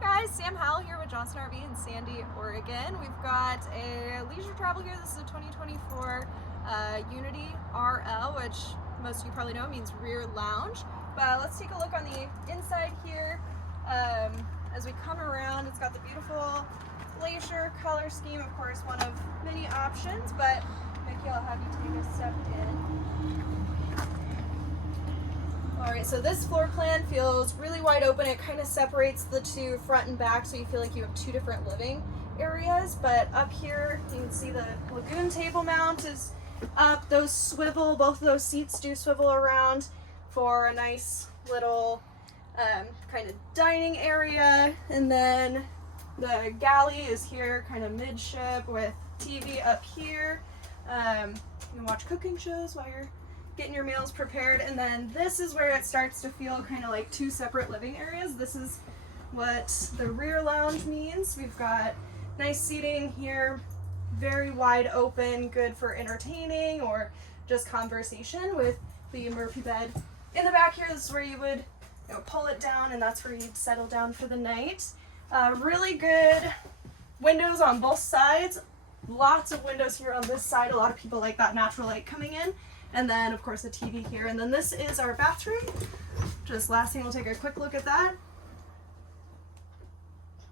Hi guys, Sam Howell here with Johnson RV in Sandy, Oregon. We've got a leisure travel here. This is a 2024 U24RL, which most of you probably know means rear lounge. But let's take a look on the inside here. As we come around, it's got the beautiful glacier color scheme, of course, one of many options, but Mickey, I'll have you take a step in. Alright, so this floor plan feels really wide open. It kind of separates the two front and back, so you feel like you have two different living areas. But up here, you can see the lagoon table mount is up. Those swivel, both of those seats do swivel around for a nice little kind of dining area. And then the galley is here, kind of midship with TV up here. You can watch cooking shows while you're getting your meals prepared, and then this is where it starts to feel kind of like two separate living areas. This is what the rear lounge means. We've got nice seating here, very wide open, good for entertaining or just conversation, with the Murphy bed in the back here. This is where you would pull it down, and that's where you'd settle down for the night. Really good windows on both sides. Lots of windows here on this side. A lot of people like that natural light coming in. And then, of course, a TV here. And then this is our bathroom. Just last thing, we'll take a quick look at that.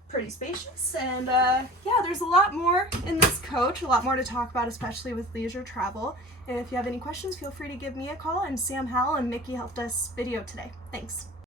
Pretty spacious. And yeah, there's a lot more in this coach, a lot more to talk about, especially with leisure travel. And if you have any questions, feel free to give me a call. I'm Sam Howell, and Mickey helped us video today. Thanks.